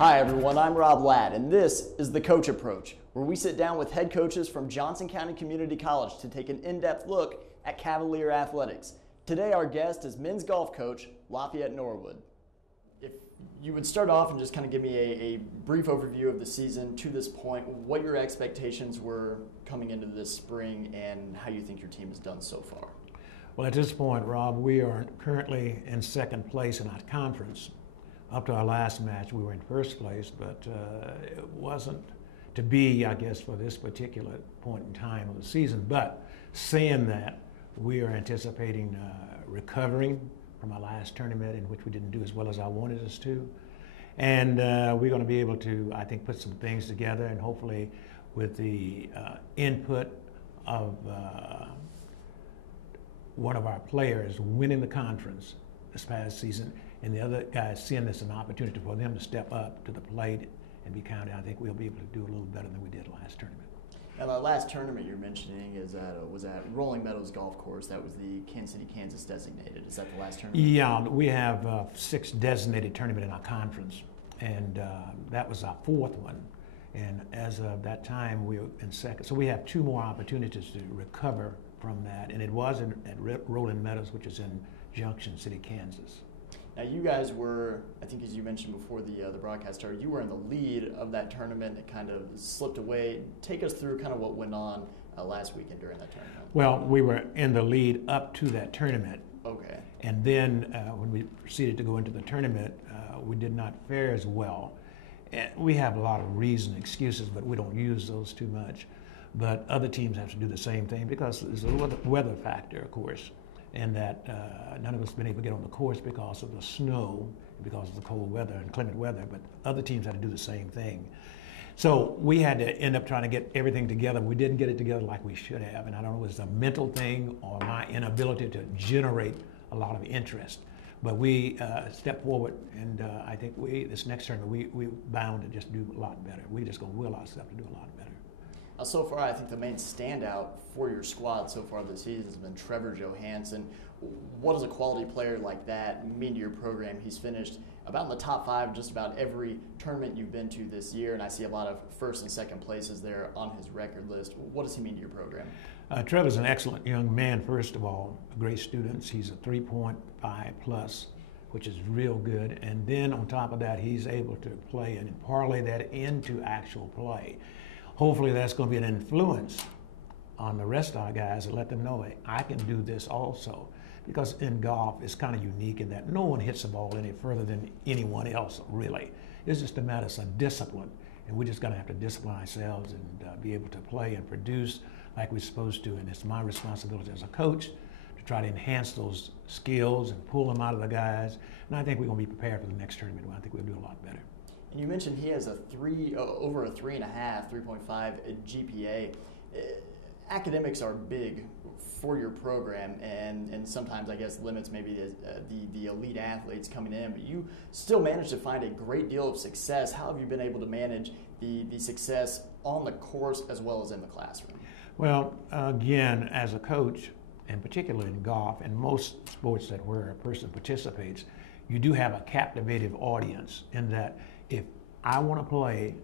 Hi everyone, I'm Rob Ladd, and this is The Coach Approach, where we sit down with head coaches from Johnson County Community College to take an in-depth look at Cavalier athletics. Today our guest is men's golf coach, Lafayette Norwood. If you would start off and just kind of give me a brief overview of the season to this point, what your expectations were coming into this spring and how you think your team has done so far. Well, at this point, Rob, we are currently in second place in our conference. Up to our last match, we were in first place, but it wasn't to be, I guess, for this particular point in time of the season. But saying that, we are anticipating recovering from our last tournament, in which we didn't do as well as I wanted us to. And we're going to be able to, I think, put some things together, and hopefully with the input of one of our players winning the conference this past season, and the other guys seeing this an opportunity for them to step up to the plate and be counted, I think we'll be able to do a little better than we did last tournament. Now, the last tournament you're mentioning was at Rolling Meadows Golf Course. That was the Kansas City, Kansas designated. Is that the last tournament? Yeah, we have 6 designated tournaments in our conference, and that was our 4th one. And as of that time, we were in second. So we have 2 more opportunities to recover from that, and it was at Rolling Meadows, which is in Junction City, Kansas. Now you guys were, I think as you mentioned before the broadcast started, you were in the lead of that tournament. It kind of slipped away. Take us through kind of what went on last weekend during that tournament. Well, we were in the lead up to that tournament. Okay. And then when we proceeded to go into the tournament, we did not fare as well. And we have a lot of reasons, excuses, but we don't use those too much. But other teams have to do the same thing because there's a weather factor, of course, and that none of us have been able to get on the course because of the snow, because of the cold weather and inclement weather, but other teams had to do the same thing. So we had to end up trying to get everything together. We didn't get it together like we should have, and I don't know if it's a mental thing or my inability to generate a lot of interest. But we stepped forward, and I think this next tournament, we bound to just do a lot better. We're just going to will ourselves to do a lot better. So far, I think the main standout for your squad so far this season has been Trevor Johansson. What does a quality player like that mean to your program? He's finished about in the top 5 just about every tournament you've been to this year, and I see a lot of first and second places there on his record list. What does he mean to your program? Trevor's an excellent young man, first of all, a great student. He's a 3.5 plus, which is real good. And then on top of that, he's able to play and parlay that into actual play. Hopefully that's going to be an influence on the rest of our guys to let them know, hey, I can do this also. Because in golf, it's kind of unique in that no one hits the ball any further than anyone else, really. It's just a matter of some discipline. And we're just going to have to discipline ourselves and be able to play and produce like we're supposed to. And it's my responsibility as a coach to try to enhance those skills and pull them out of the guys. And I think we're going to be prepared for the next tournament. I think we'll do a lot better. And you mentioned he has over a 3.5, 3.5 GPA. Academics are big for your program, and sometimes I guess limits maybe the elite athletes coming in. But you still managed to find a great deal of success. How have you been able to manage the success on the course as well as in the classroom? Well, again, as a coach, and particularly in golf and most sports that where a person participates, you do have a captivative audience in that if I want to play,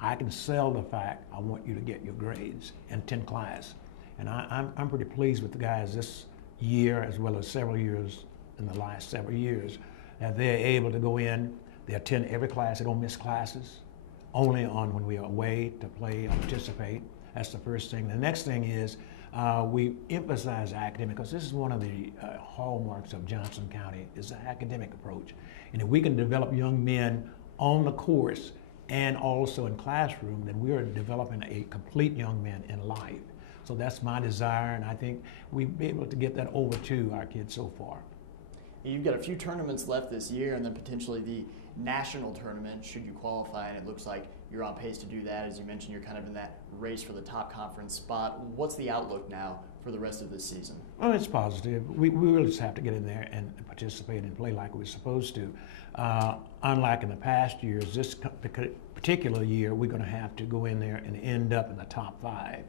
I can sell the fact I want you to get your grades in 10th class. And I'm pretty pleased with the guys this year as well as several years in the last several years that they're able to go in, they attend every class, they don't miss classes, only on when we are away to play or participate. That's the first thing. The next thing is we emphasize academic because this is one of the hallmarks of Johnson County is the academic approach. And if we can develop young men on the course and also in classroom, then we are developing a complete young man in life. So that's my desire, and I think we've been able to get that over to our kids so far. You've got a few tournaments left this year, and then potentially the national tournament, should you qualify, and it looks like you're on pace to do that. As you mentioned, you're kind of in that race for the top conference spot. What's the outlook now for the rest of this season? Well, it's positive. We really just have to get in there and participate and play like we're supposed to. Unlike in the past years, this particular year, we're going to have to go in there and end up in the top 5.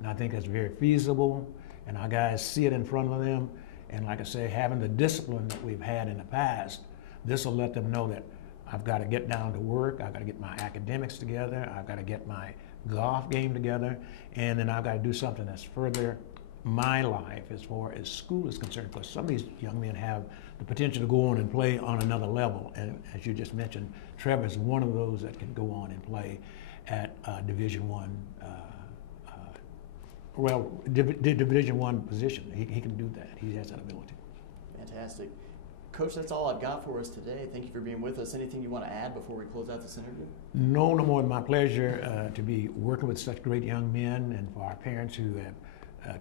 And I think that's very feasible, and our guys see it in front of them. And like I say, having the discipline that we've had in the past, this will let them know that I've got to get down to work. I've got to get my academics together. I've got to get my golf game together. And then I've got to do something that's further my life as far as school is concerned, because some of these young men have the potential to go on and play on another level. And as you just mentioned, Trevor is one of those that can go on and play at Division I, Division I position. He can do that. He has that ability. Fantastic. Coach, that's all I've got for us today. Thank you for being with us. Anything you want to add before we close out this interview? No more than my pleasure to be working with such great young men, and for our parents who have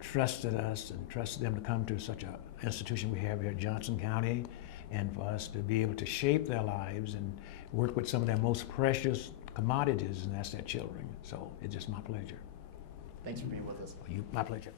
trusted us and trusted them to come to such an institution we have here at Johnson County, and for us to be able to shape their lives and work with some of their most precious commodities, and that's their children. So it's just my pleasure. Thanks for being with us. My pleasure.